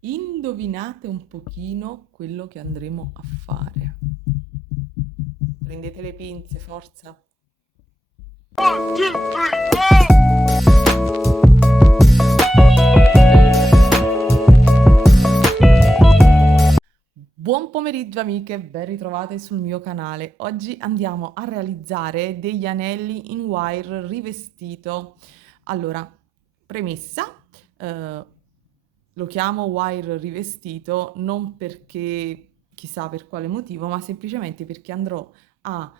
Indovinate un pochino quello che andremo a fare. Prendete le pinze, forza. Buon pomeriggio amiche, ben ritrovate sul mio canale. Oggi andiamo a realizzare degli anelli in wire rivestito. Allora, premessa, lo chiamo wire rivestito non perché chissà per quale motivo, ma semplicemente perché andrò a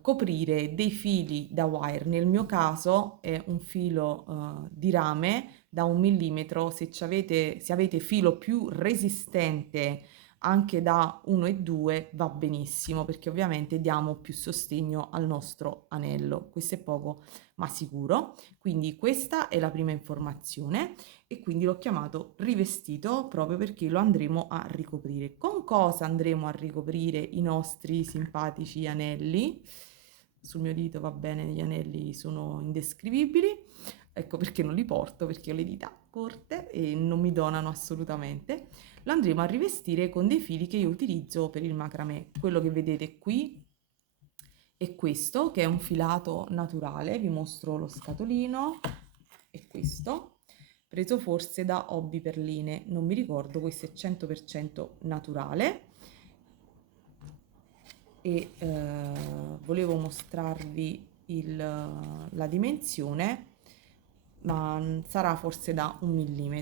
coprire dei fili da wire. Nel mio caso è un filo di rame da 1 mm. Se avete filo più resistente anche da 1 e 2 va benissimo, perché ovviamente diamo più sostegno al nostro anello. Questo è poco ma sicuro. Quindi questa è la prima informazione e quindi l'ho chiamato rivestito proprio perché lo andremo a ricoprire. Con cosa andremo a ricoprire i nostri simpatici anelli? Sul mio dito va bene, gli anelli sono indescrivibili, ecco perché non li porto, perché ho le dita corte e non mi donano assolutamente. Lo andremo a rivestire con dei fili che io utilizzo per il macramè. Quello che vedete qui è questo, che è un filato naturale, vi mostro lo scatolino, è questo, preso forse da Hobby Perline, non mi ricordo, questo è 100% naturale. E volevo mostrarvi la dimensione, ma sarà forse da 1 mm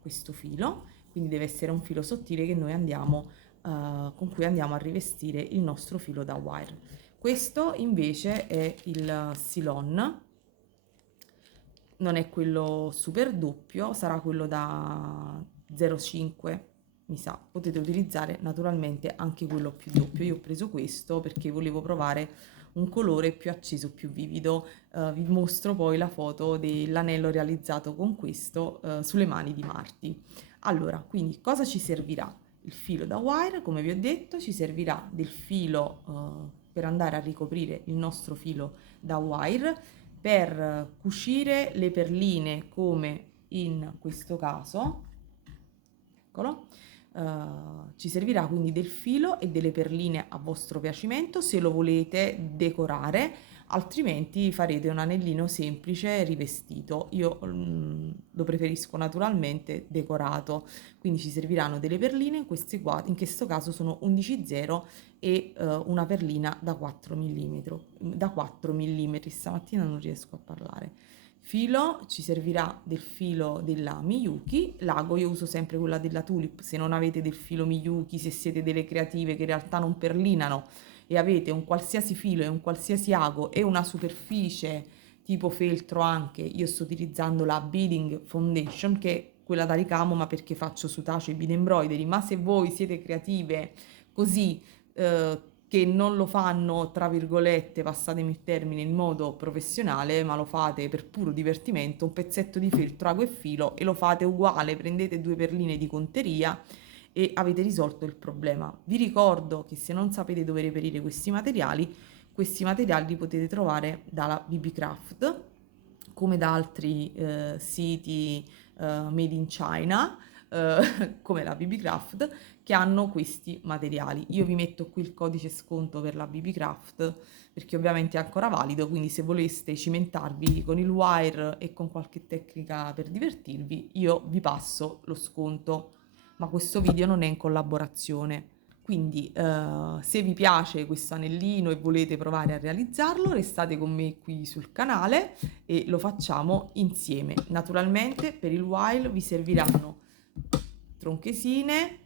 questo filo, quindi deve essere un filo sottile che noi andiamo con cui andiamo a rivestire il nostro filo da wire. Questo invece è il Silon, non è quello super doppio, sarà quello da 0,5 mi sa. Potete utilizzare naturalmente anche quello più doppio. Io ho preso questo perché volevo provare un colore più acceso, più vivido. Vi mostro poi la foto dell'anello realizzato con questo sulle mani di Marti. Allora, quindi cosa ci servirà? Il filo da wire, come vi ho detto, ci servirà del filo per andare a ricoprire il nostro filo da wire, per cucire le perline come in questo caso, eccolo. Ci servirà quindi del filo e delle perline a vostro piacimento se lo volete decorare, altrimenti farete un anellino semplice rivestito. Io lo preferisco naturalmente decorato, quindi ci serviranno delle perline, queste qua in questo caso sono 11,0 e una perlina da 4 mm. Da 4 mm, stamattina non riesco a parlare. Filo, ci servirà del filo della Miyuki, l'ago io uso sempre quella della Tulip. Se non avete del filo Miyuki, se siete delle creative che in realtà non perlinano e avete un qualsiasi filo e un qualsiasi ago e una superficie tipo feltro anche, io sto utilizzando la Beading Foundation, che è quella da ricamo ma perché faccio sutace e bead embroidery. Ma se voi siete creative così che non lo fanno, tra virgolette, passatemi il termine, in modo professionale, ma lo fate per puro divertimento, un pezzetto di feltro, ago e filo, e lo fate uguale, prendete 2 perline di conteria e avete risolto il problema. Vi ricordo che se non sapete dove reperire questi materiali li potete trovare dalla BB Craft, come da altri siti made in China, come la BB Craft, che hanno questi materiali. Io vi metto qui il codice sconto per la BB Craft perché ovviamente è ancora valido, quindi se voleste cimentarvi con il wire e con qualche tecnica per divertirvi, io vi passo lo sconto. Ma questo video non è in collaborazione. Quindi se vi piace questo anellino e volete provare a realizzarlo, restate con me qui sul canale e lo facciamo insieme. Naturalmente per il wire vi serviranno tronchesine,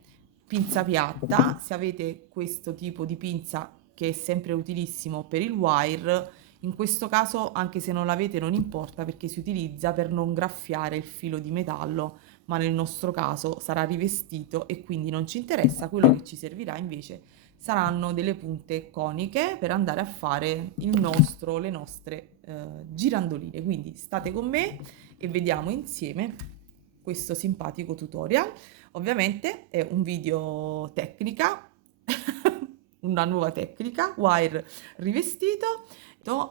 pinza piatta, se avete questo tipo di pinza che è sempre utilissimo per il wire, in questo caso anche se non l'avete non importa perché si utilizza per non graffiare il filo di metallo, ma nel nostro caso sarà rivestito e quindi non ci interessa. Quello che ci servirà invece saranno delle punte coniche per andare a fare le nostre girandoline. Quindi state con me e vediamo insieme questo simpatico tutorial. Ovviamente è un video tecnica, una nuova tecnica, wire rivestito,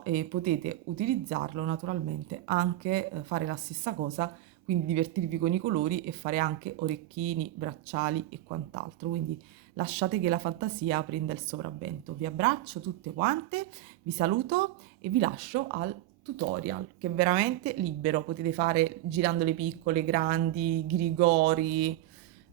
e potete utilizzarlo naturalmente anche, fare la stessa cosa quindi divertirvi con i colori e fare anche orecchini, bracciali e quant'altro, quindi lasciate che la fantasia prenda il sopravvento. Vi abbraccio tutte quante, vi saluto e vi lascio al tutorial, che è veramente libero, potete fare girandole piccole, grandi, grigori.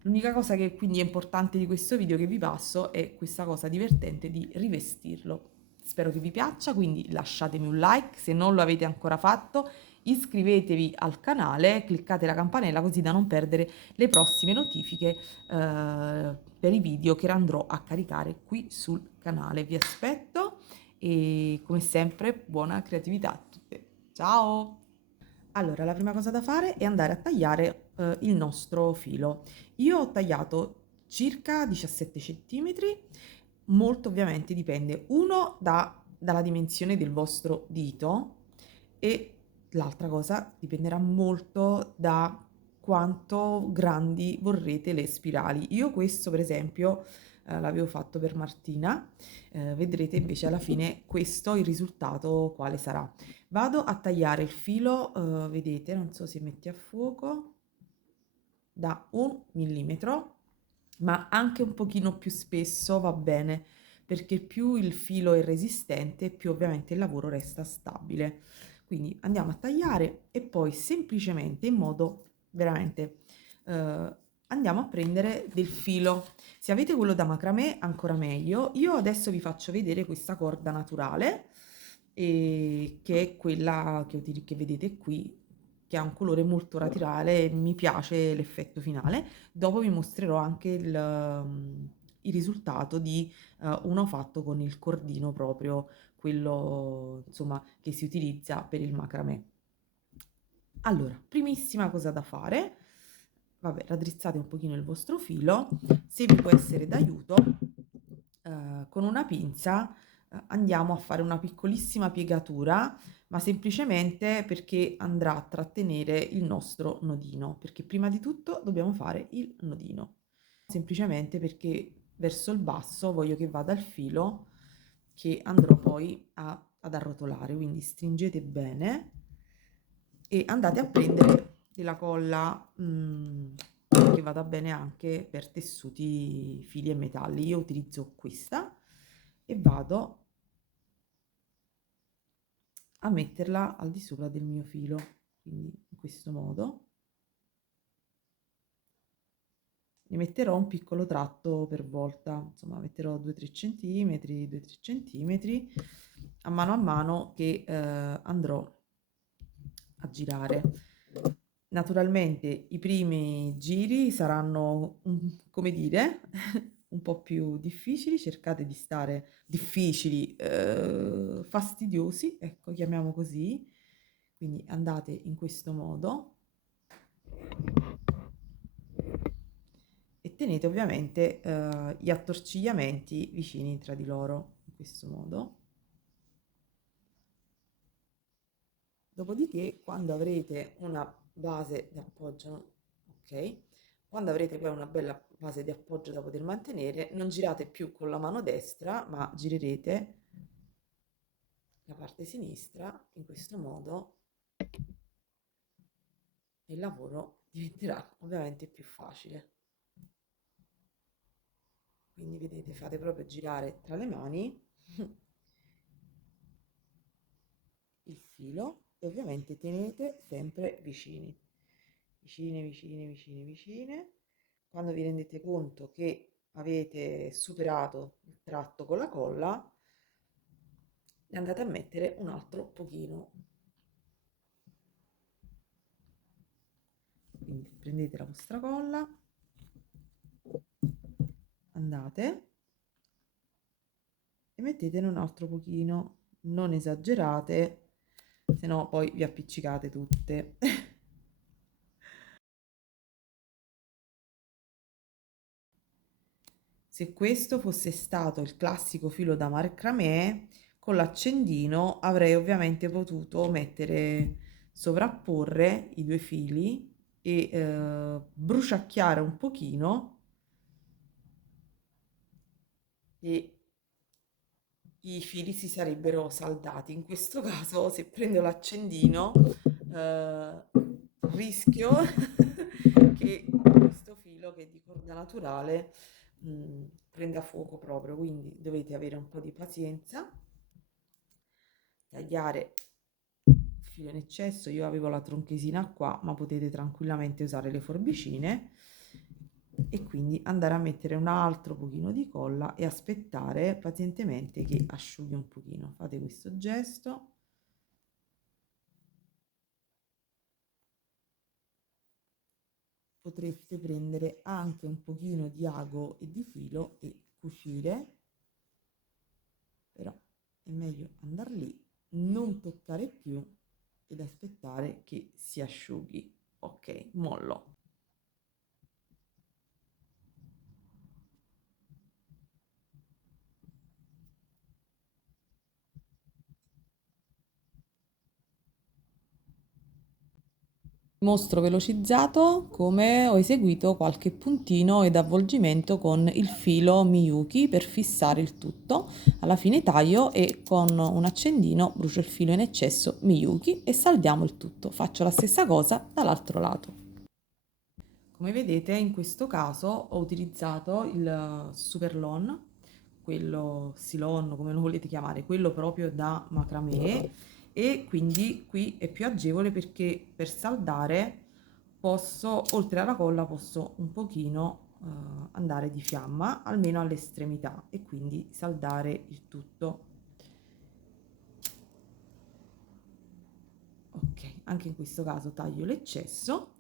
L'unica cosa che quindi è importante di questo video che vi passo è questa cosa divertente di rivestirlo. Spero che vi piaccia, quindi lasciatemi un like se non lo avete ancora fatto, iscrivetevi al canale, cliccate la campanella così da non perdere le prossime notifiche per i video che andrò a caricare qui sul canale. Vi aspetto e come sempre buona creatività a tutte. Ciao! Allora, la prima cosa da fare è andare a tagliare il nostro filo. Io ho tagliato circa 17 centimetri, molto ovviamente dipende, uno dalla dimensione del vostro dito e l'altra cosa dipenderà molto da quanto grandi vorrete le spirali. Io questo per esempio l'avevo fatto per Martina, vedrete invece alla fine questo il risultato quale sarà. Vado a tagliare il filo, vedete, non so se metti a fuoco, da 1 millimetro, ma anche un pochino più spesso va bene, perché più il filo è resistente, più ovviamente il lavoro resta stabile. Quindi andiamo a tagliare e poi semplicemente in modo veramente andiamo a prendere del filo. Se avete quello da macramè ancora meglio. Io adesso vi faccio vedere questa corda naturale che è quella che vedete qui, che ha un colore molto naturale e mi piace l'effetto finale. Dopo vi mostrerò anche il risultato di uno fatto con il cordino proprio, quello insomma che si utilizza per il macramè. Allora, primissima cosa da fare, vabbè, raddrizzate un pochino il vostro filo, se vi può essere d'aiuto, con una pinza andiamo a fare una piccolissima piegatura, ma semplicemente perché andrà a trattenere il nostro nodino, perché prima di tutto dobbiamo fare il nodino, semplicemente perché verso il basso voglio che vada il filo che andrò poi ad arrotolare, quindi stringete bene e andate a prendere della colla che vada bene anche per tessuti, fili e metalli. Io utilizzo questa e vado a metterla al di sopra del mio filo, quindi in questo modo. Ne metterò un piccolo tratto per volta, insomma metterò 2-3 centimetri, 2-3 centimetri a mano che andrò a girare. Naturalmente i primi giri saranno, come dire, un po' più difficili, cercate di stare difficili, fastidiosi, ecco, chiamiamo così. Quindi andate in questo modo e tenete ovviamente gli attorcigliamenti vicini tra di loro, in questo modo. Dopodiché, quando avrete una base di appoggio, ok? Quando avrete poi una bella base di appoggio da poter mantenere, non girate più con la mano destra, ma girerete la parte sinistra in questo modo e il lavoro diventerà ovviamente più facile. Quindi vedete, fate proprio girare tra le mani il filo e ovviamente tenete sempre vicini, vicine, vicine, vicine, vicine. Quando vi rendete conto che avete superato il tratto con la colla, ne andate a mettere un altro pochino. Quindi prendete la vostra colla, andate e mettetene un altro pochino, non esagerate, se no poi vi appiccicate tutte. Se questo fosse stato il classico filo da macramè, con l'accendino avrei ovviamente potuto mettere, sovrapporre i due fili e bruciacchiare un pochino e i fili si sarebbero saldati. In questo caso, se prendo l'accendino, rischio che questo filo che è di corda naturale prenda fuoco proprio, quindi dovete avere un po' di pazienza, tagliare il filo in eccesso. Io avevo la tronchesina qua, ma potete tranquillamente usare le forbicine e quindi andare a mettere un altro pochino di colla e aspettare pazientemente che asciughi un pochino. Fate questo gesto. Potreste prendere anche un pochino di ago e di filo e cucire, però è meglio andare lì, non toccare più ed aspettare che si asciughi. Ok, mollo. Mostro velocizzato come ho eseguito qualche puntino ed avvolgimento con il filo Miyuki per fissare il tutto. Alla fine taglio e con un accendino brucio il filo in eccesso Miyuki e saldiamo il tutto. Faccio la stessa cosa dall'altro lato. Come vedete, in questo caso ho utilizzato il Super Lon, quello Silon, come lo volete chiamare, quello proprio da macramè, e quindi qui è più agevole perché per saldare posso, oltre alla colla, posso un pochino andare di fiamma, almeno all'estremità, e quindi saldare il tutto. Ok, anche in questo caso taglio l'eccesso.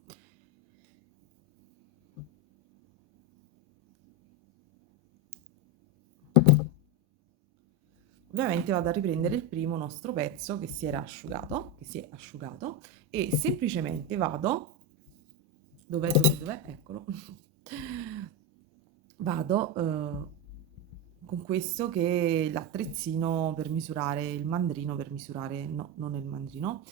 Ovviamente vado a riprendere il primo nostro pezzo che si era asciugato, che si è asciugato, e semplicemente vado, dov'è? Eccolo. Vado con questo che è l'attrezzino per misurare il mandrino, per misurare, no, non è il mandrino,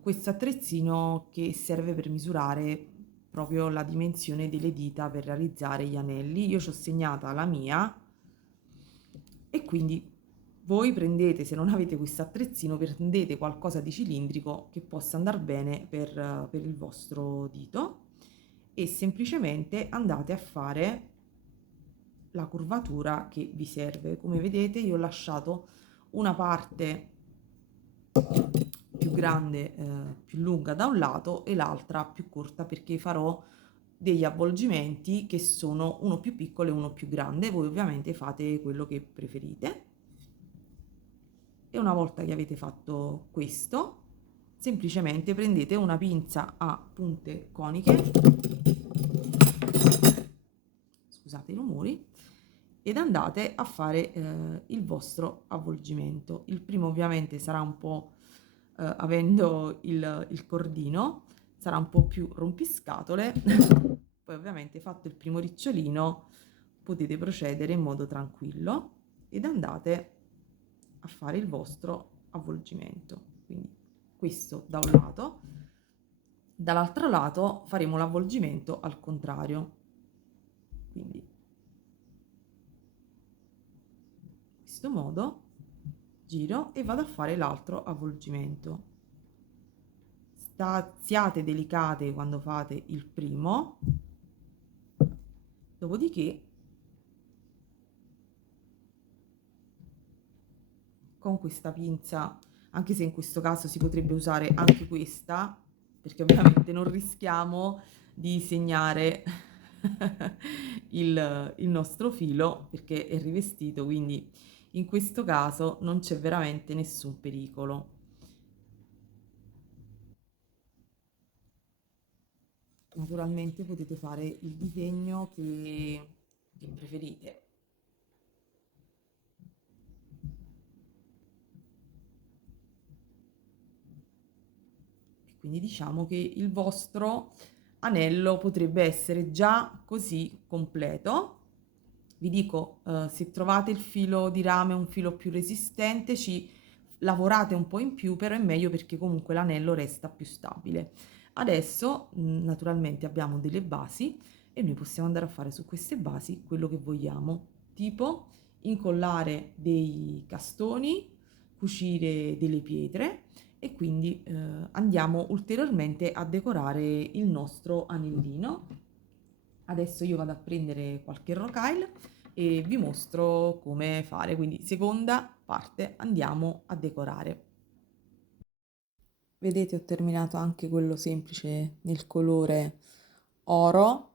questo attrezzino che serve per misurare proprio la dimensione delle dita per realizzare gli anelli. Io ci ho segnata la mia e quindi voi prendete, se non avete questo attrezzino, prendete qualcosa di cilindrico che possa andare bene per il vostro dito e semplicemente andate a fare la curvatura che vi serve. Come vedete io ho lasciato una parte più grande, più lunga da un lato e l'altra più corta perché farò degli avvolgimenti che sono uno più piccolo e uno più grande. Voi ovviamente fate quello che preferite. E una volta che avete fatto questo, semplicemente prendete una pinza a punte coniche, scusate i rumori, ed andate a fare il vostro avvolgimento. Il primo ovviamente sarà un po', avendo il cordino, sarà un po' più rompiscatole, poi ovviamente fatto il primo ricciolino potete procedere in modo tranquillo ed andate a fare il vostro avvolgimento. Quindi questo da un lato, dall'altro lato faremo l'avvolgimento al contrario. Quindi in questo modo giro e vado a fare l'altro avvolgimento. Siate delicate quando fate il primo, dopodiché con questa pinza, anche se in questo caso si potrebbe usare anche questa, perché ovviamente non rischiamo di segnare il nostro filo perché è rivestito, quindi in questo caso non c'è veramente nessun pericolo. Naturalmente potete fare il disegno che preferite. Quindi diciamo che il vostro anello potrebbe essere già così completo. Vi dico, se trovate il filo di rame un filo più resistente, ci lavorate un po' in più, però è meglio perché comunque l'anello resta più stabile. Adesso, naturalmente abbiamo delle basi e noi possiamo andare a fare su queste basi quello che vogliamo, tipo incollare dei castoni, cucire delle pietre e quindi andiamo ulteriormente a decorare il nostro anellino. Adesso io vado a prendere qualche rocaille e vi mostro come fare, quindi seconda parte andiamo a decorare. Vedete, ho terminato anche quello semplice nel colore oro,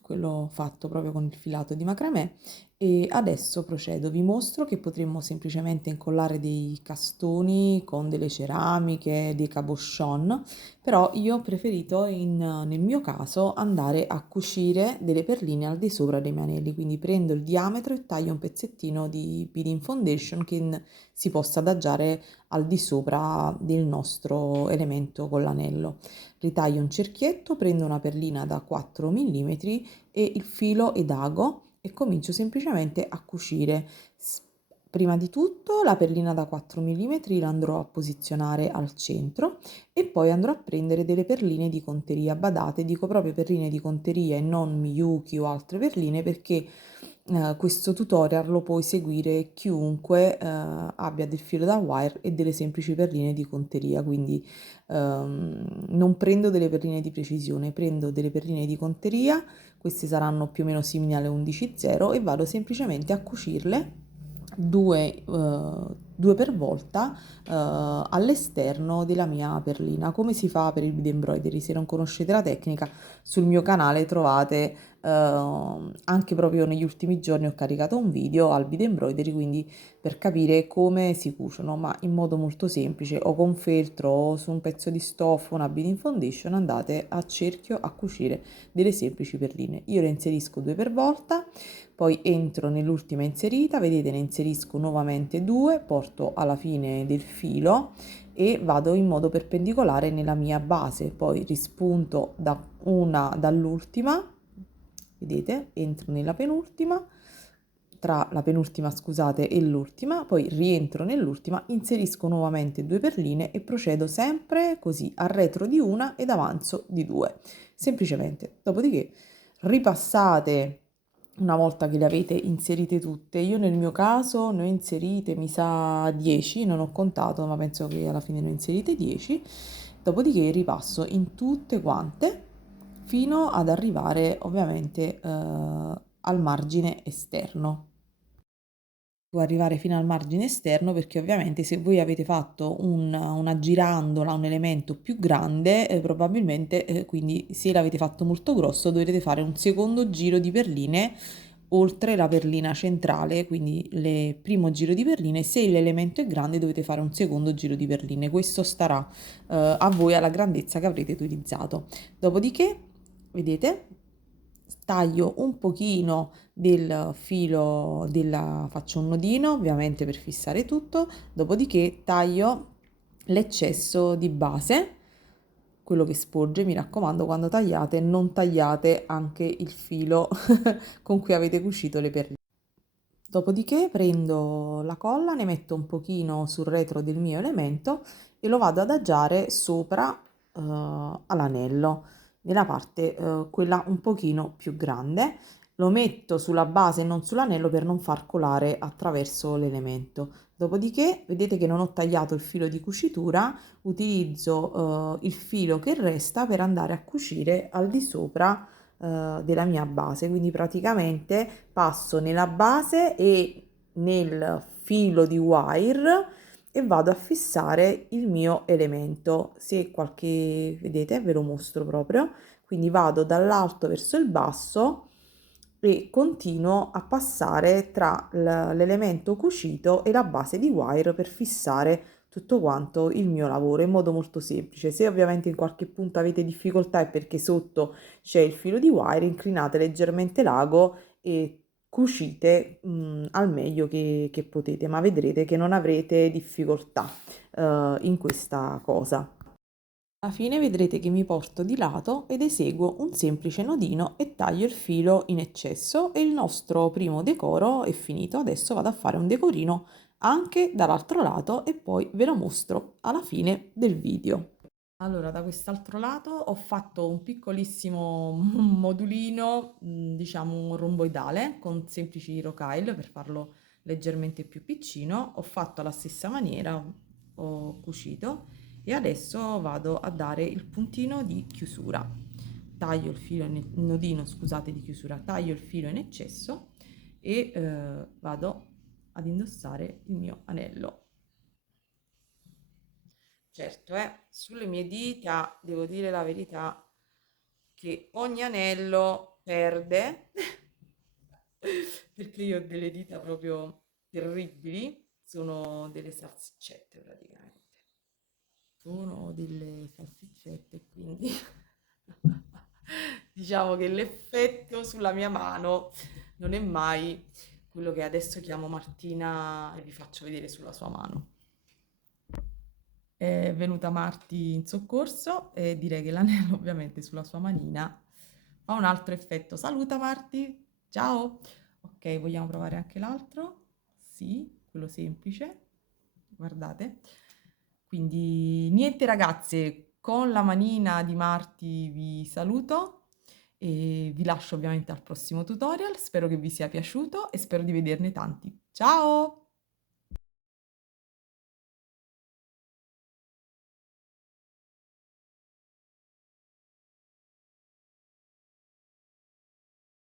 quello fatto proprio con il filato di macramè, e adesso procedo. Vi mostro che potremmo semplicemente incollare dei castoni con delle ceramiche, dei cabochon, però io ho preferito nel mio caso andare a cucire delle perline al di sopra dei miei anelli, quindi prendo il diametro e taglio un pezzettino di beading foundation che si possa adagiare al di sopra del nostro elemento con l'anello. Ritaglio un cerchietto, prendo una perlina da 4 mm e il filo edago e comincio semplicemente a cucire. Prima di tutto la perlina da 4 mm la andrò a posizionare al centro e poi andrò a prendere delle perline di conteria. Badate, dico proprio perline di conteria e non Miyuki o altre perline perché questo tutorial lo puoi seguire chiunque abbia del filo da wire e delle semplici perline di conteria, quindi non prendo delle perline di precisione, prendo delle perline di conteria, queste saranno più o meno simili alle 11,0 e vado semplicemente a cucirle due per volta all'esterno della mia perlina, come si fa per il bead embroidery. Se non conoscete la tecnica, sul mio canale trovate anche proprio negli ultimi giorni ho caricato un video al bead embroidery, quindi per capire come si cuciono, ma in modo molto semplice, o con feltro o su un pezzo di stoffa, una beading foundation, andate a cerchio a cucire delle semplici perline. Io le inserisco due per volta, poi entro nell'ultima inserita, vedete, ne inserisco nuovamente due, porto alla fine del filo e vado in modo perpendicolare nella mia base, poi rispunto da una dall'ultima, vedete, entro nella penultima, tra la penultima, scusate, e l'ultima, poi rientro nell'ultima, inserisco nuovamente due perline e procedo sempre così, a retro di una ed avanzo di due, semplicemente. Dopodiché ripassate una volta che le avete inserite tutte. Io nel mio caso ne ho inserite, mi sa, 10, non ho contato, ma penso che alla fine ne ho inserite 10. Dopodiché ripasso in tutte quante fino ad arrivare ovviamente al margine esterno. Devo arrivare fino al margine esterno perché ovviamente se voi avete fatto una girandola, un elemento più grande, probabilmente quindi se l'avete fatto molto grosso dovrete fare un secondo giro di perline oltre la perlina centrale, quindi il primo giro di perline. Se l'elemento è grande dovete fare un secondo giro di perline, questo starà a voi alla grandezza che avrete utilizzato. Dopodiché, vedete, taglio un pochino del filo faccio un nodino ovviamente per fissare tutto, dopodiché taglio l'eccesso di base, quello che sporge. Mi raccomando, quando tagliate non tagliate anche il filo con cui avete cucito le perline. Dopodiché prendo la colla, ne metto un pochino sul retro del mio elemento e lo vado ad adagiare sopra all'anello, nella parte quella un pochino più grande. Lo metto sulla base e non sull'anello per non far colare attraverso l'elemento. Dopodiché vedete che non ho tagliato il filo di cucitura, utilizzo il filo che resta per andare a cucire al di sopra della mia base, quindi praticamente passo nella base e nel filo di wire e vado a fissare il mio elemento. Se qualche, vedete, ve lo mostro proprio, quindi vado dall'alto verso il basso e continuo a passare tra l'elemento cucito e la base di wire per fissare tutto quanto il mio lavoro in modo molto semplice. Se ovviamente in qualche punto avete difficoltà è perché sotto c'è il filo di wire, inclinate leggermente l'ago e cucite al meglio che potete, ma vedrete che non avrete difficoltà in questa cosa. Alla fine vedrete che mi porto di lato ed eseguo un semplice nodino e taglio il filo in eccesso e il nostro primo decoro è finito. Adesso vado a fare un decorino anche dall'altro lato e poi ve lo mostro alla fine del video. Allora, da quest'altro lato ho fatto un piccolissimo modulino, diciamo romboidale, con semplici rocaille per farlo leggermente più piccino. Ho fatto alla stessa maniera ho cucito e adesso vado a dare il puntino di chiusura. Taglio il filo, il nodino, scusate, di chiusura, taglio il filo in eccesso e vado ad indossare il mio anello. Certo, sulle mie dita devo dire la verità che ogni anello perde perché io ho delle dita proprio terribili, sono delle salsiccette praticamente. Sono delle salsiccette, quindi diciamo che l'effetto sulla mia mano non è mai quello che adesso chiamo Martina e vi faccio vedere sulla sua mano. È venuta Marti in soccorso e direi che l'anello ovviamente sulla sua manina fa un altro effetto. Saluta Marti, ciao! Ok, vogliamo provare anche l'altro? Sì, quello semplice, guardate. Quindi niente ragazze, con la manina di Marti vi saluto e vi lascio ovviamente al prossimo tutorial. Spero che vi sia piaciuto e spero di vederne tanti. Ciao!